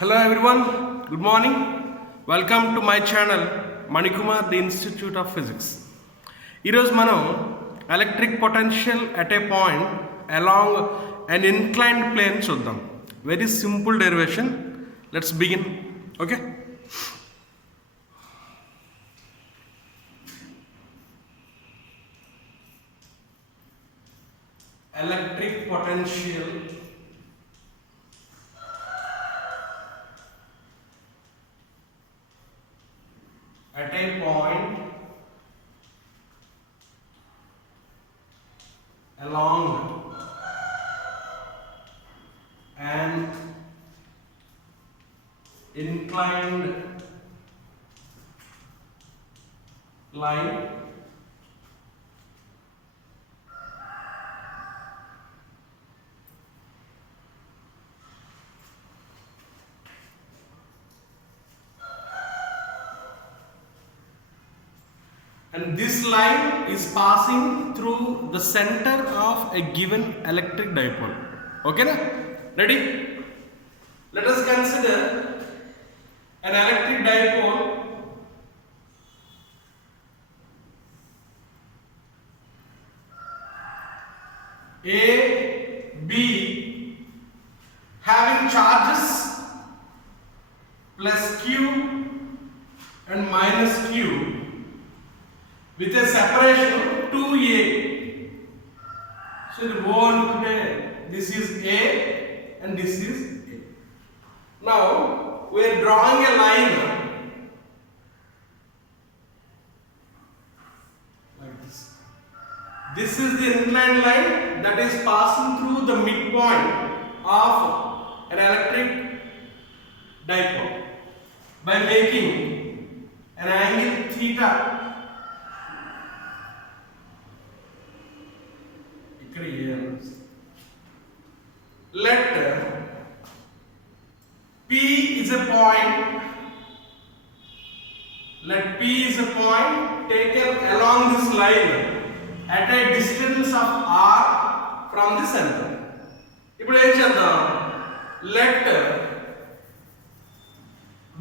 Hello everyone, good morning. Welcome to my channel Manikumar, the Institute of Physics. ఈరోజు మనం electric potential at a point along an inclined plane చూద్దాం. Very simple derivation. Let's begin. Okay, electric potential at a point along an inclined line and this line is passing through the center of a given electric dipole. Okay na? Ready? Let us consider an electric dipole A, B having charges plus Q and minus Q with a separation of 2A. So the one this is A and this is A. Now we are drawing a line like this. This is the inclined line that is passing through the midpoint of an electric dipole by making an angle theta. Let P is a point. Let P is a point taken along this line at a distance of r from the center. ఇప్పుడు ఏం చేద్దాం? Let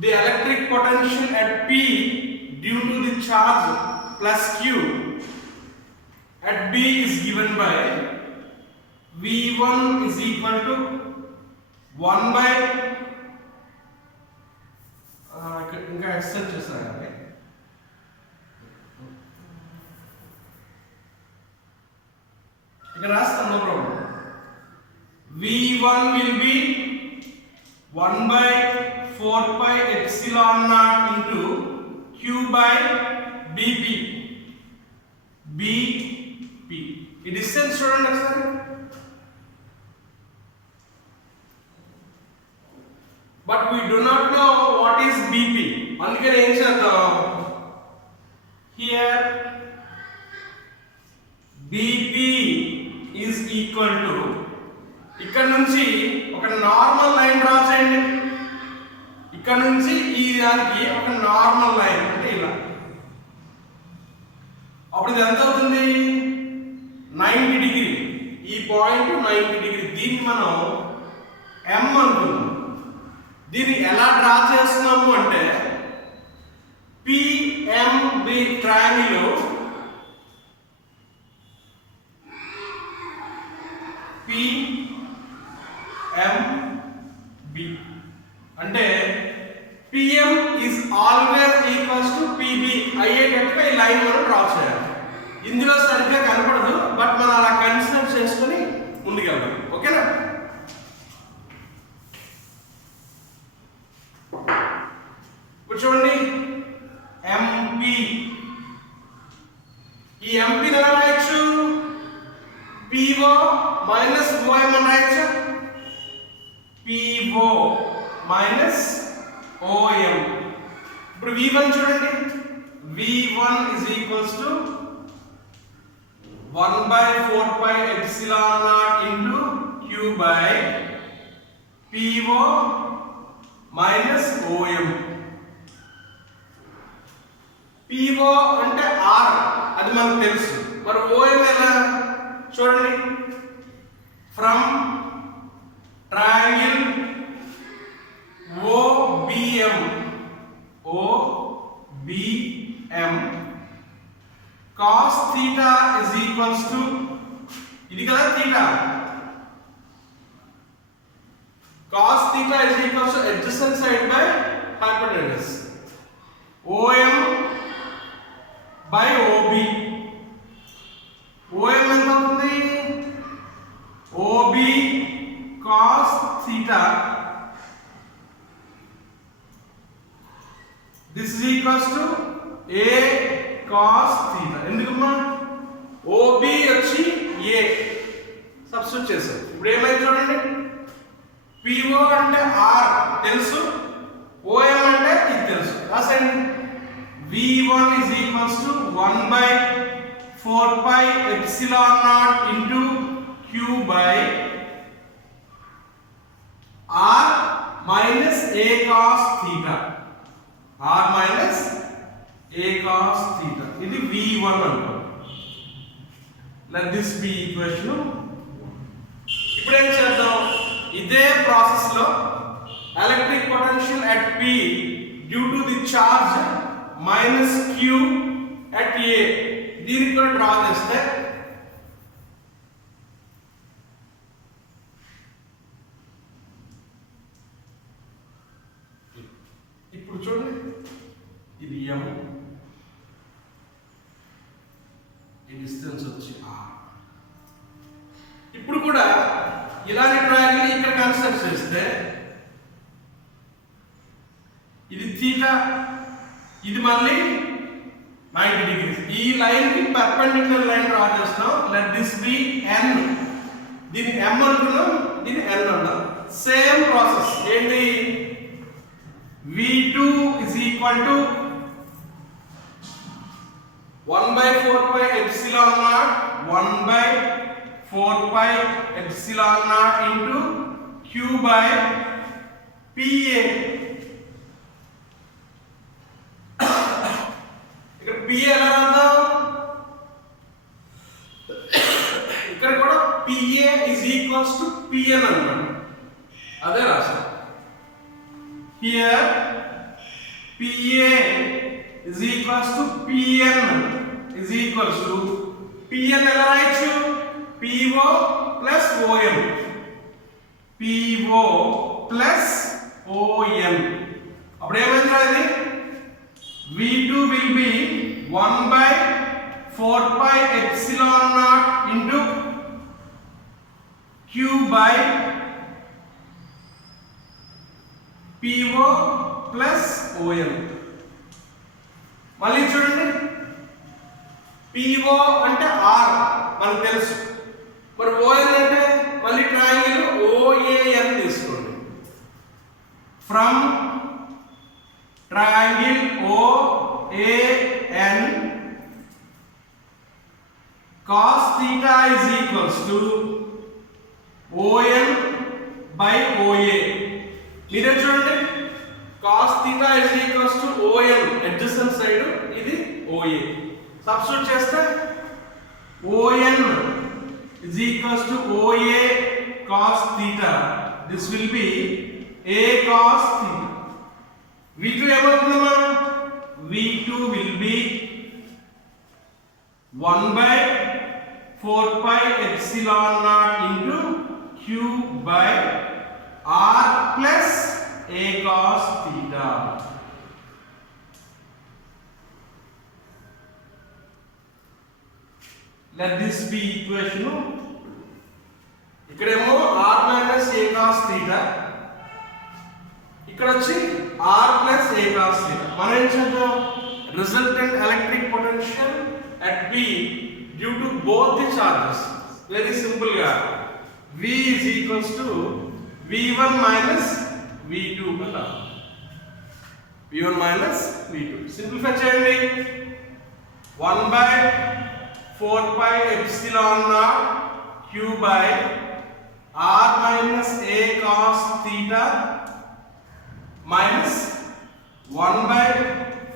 the electric potential at P due to the charge plus Q at B is given by V1 is equal to 1 by ఇంకా extend చేస్తాను ఇక్కడ రాస్తాను, no problem. V1 will be 1 by 4 pi epsilon naught into Q by BP. BP. ఈ డిస్టెన్స్ చూడండి ఒకసారి. But we do not know what is BP. అందుకని ఏం చేద్దాం? Here BP is equal to, ఇక్కడ నుంచి ఒక నార్మల్ లైన్ డ్రా చేయండి. ఇక్కడ నుంచి ఈ దానికి ఒక నార్మల్ లైన్ అంటే ఇలా. అప్పుడు ఇది ఎంత అవుతుంది? 90 డిగ్రీ. ఈ పాయింట్ 90 డిగ్రీ. దీన్ని మనం M అనుకుందాం. దీన్ని ఎలా డ్రా చేస్తున్నాము అంటే PMB ట్రయాంగిల్ PMB అంటే PM is always equals to PB అయ్యేటట్టుగా ఈ లైన్ మనం డ్రా చేయాలి. ఇందులో సరిగ్గా కనపడదు, బట్ మనం అలా కన్సిడర్ చేసుకుని ముందుకెళ్దాం. ఓకేనా? చూడండి, MP. ఈ MP ఎలా రాయొచ్చు? PO మైనస్ OM అని రాయొచ్చు. PO minus OM. ఇప్పుడు V1 చూడండి. V1 is equals to 1 by 4 pi epsilon naught into Q by PO minus OM. PO అంటే R, అది మనకు తెలుసు. మరి OM ఎలా చూడండి? From triangle ఈక్వల్స్ టు ఇది కదా theta cos theta is equals to adjacent side by hypotenuse OM by OB OM ఎంత అవుతుంది OB cos theta this is equals to A cos theta ఎందుకమ్మా OB వచ్చి A సబ్స్టిట్యూట్ చేసాం ఇప్పుడు ఏమైంది చూడండి PO అంటే R తెలుసు OM అంటే ఇది తెలుసు రాసండి V1 is equals to 1 by 4 pi epsilon naught into Q by R minus A cos theta R minus A cos theta ఇది V1 అనుకో let this be equation ఇప్పుడు ఏం చేద్దాం ఇదే ప్రాసెస్ లో electric potential at P due to the charge minus Q at A దీనికి కూడా డ్రా చేస్తే ఇప్పుడు చూడండి ఇది M ఈ డిస్టెన్స్ వచ్చి R ఇప్పుడు కూడా ఇలాంటి ట్రయాంగిల్ ఇక్కడ కన్స్ట్రక్ట్ చేస్తే ఇది థీటా ఇది మళ్ళీ 90 డిగ్రీస్ ఈ లైన్ కి పర్పెండిక్యులర్ లైన్ డ్రా చేస్తాం లెట్ దిస్ బి n దీని m అనుకున్నాం దీని n అన్నాం సేమ్ ప్రాసెస్ ఏంటి v2 is equal to 1 by 4 pi epsilon naught 1 by 4 pi epsilon naught into Q by PA ఇక్కడ PA ఎలా రాద్దాం ఇక్కడ కూడా PA is equals to PN అన్నమాట అదే రాస్తాం here PA is equals to PN is equals to PN ఎలా రాయొచ్చు PO plus OM PO plus OM అప్పుడు ఏమైంది ఇది V2 will be 1 by 4 pi epsilon naught into Q by PO plus OM మళ్ళీ చూడండి PO అంటే R మనకు తెలుసు మరి ON అంటే మళ్ళీ ట్రయాంగిల్ OAN తీసుకోండి from triangle OAN cos theta is equals to ON by OA మీరే చూడండి cos theta is equals to ON adjacent side ఇది OA సబ్స్టిట్యూట్ చేస్తే ON is equals to OA cos theta this will be A cos theta V2 ఏమవుతుందమ్మా V2 will be 1 by 4 pi epsilon naught into Q by R plus A cos theta let this be equation ఇక్కడేమో R minus A cos theta ఇక్కడ వచ్చి R plus A cos theta మనం ఏం చేద్దాం resultant electric potential at P due to both the charges very simple గా V is equals to V1 minus V2 కదా V1 minus V2 simplify చేయండి 1 by 4 pi epsilon naught Q by R minus A cos theta minus 1 by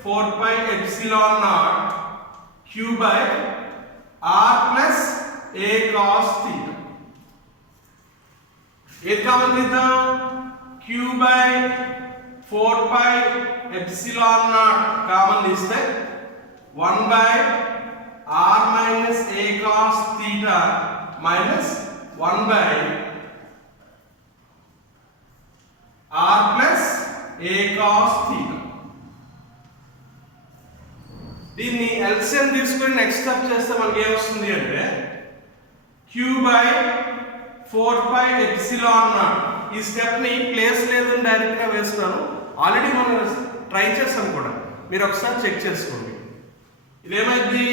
4 pi epsilon naught Q by R plus A cos theta ఏది కామన్ తీద్దాం Q by 4 pi epsilon naught common తీస్తే 1 by R minus A cos theta minus 1 by r plus a cos theta. దీన్ని ఎల్సిఎం తీసుకొని next step చేస్తే మనకి ఏమొస్తుంది అంటే q by 4 pi epsilon naught. ఈ స్టెప్ ని ప్లేస్ లేదని డైరెక్ట్ గా వేస్తున్నాను. ఆల్రెడీ మనం ట్రై చేసాం కూడా, మీరు ఒకసారి చెక్ చేసుకోండి. ఇదేమైంది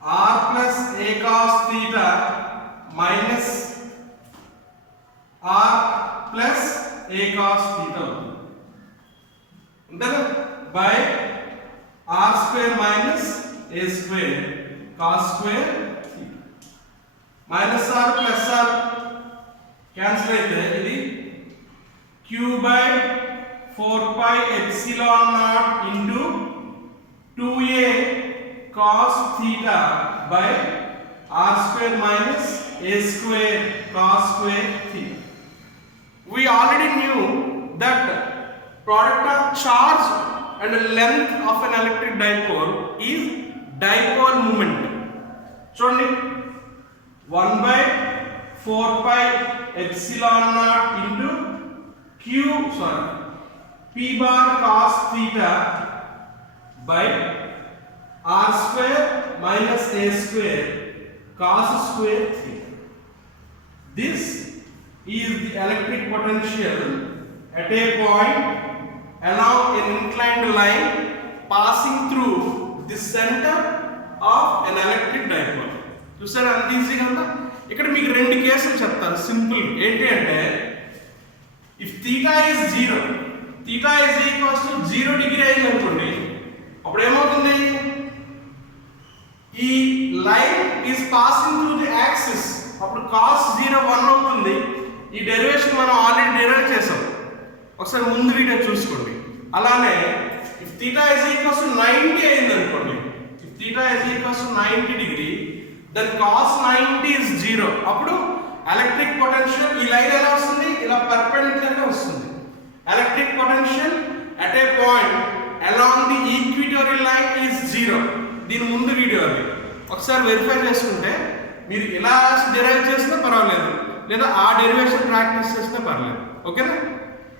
r plus a cos theta minus r plus a cos theta అంతేనా by r square minus a square cos square theta minus r plus r cancel అయితే ఇది q by 4 pi epsilon naught into 2a cos theta by r square minus a square cos square theta. We already knew that product of charge and length of an electric dipole is dipole moment. చూడండి 1 by 4 pi epsilon naught into p bar cos theta by r square minus a square cos square theta. This is the electric potential at a point along an inclined line passing through the center of an electric dipole. చూసారా అంత ఈజీగా ఉందా? ఇక్కడ మీకు రెండు కేసులు చెప్తాను సింపుల్. ఏంటి అంటే if theta is 0, theta is equals to 0 డిగ్రీ అయింది అనుకోండి, అప్పుడు ఏమవుతుంది? ఈ line is passing through the axis, అప్పుడు cos 0 1 అవుతుంది. ఈ డెరివేషన్ మనం ఆల్రెడీ డెరైవ్ చేసాం, ఒకసారి ముందు వీడియో చూసుకోండి. అలానే if theta is equals to 90 అయింది అనుకోండి, if theta is equals to 90 degree then cos 90 is 0. అప్పుడు ఎలక్ట్రిక్ పొటెన్షియల్ ఈ లైన్ ఎలా వస్తుంది? ఇలా పర్పెండిక్యులర్ గా వస్తుంది. Electric potential at a point along the equatorial line is 0. దీని ముందు వీడియో అది ఒకసారి వెరిఫై చేసుకుంటే మీరు ఇలా డెరైవ్ చేసినా పర్వాలేదు, లేదా ఆ డెరివేషన్ ప్రాక్టీస్ చేసినా పర్లేదు. ఓకేనా?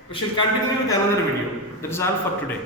We shall continue with another video. That is all for today.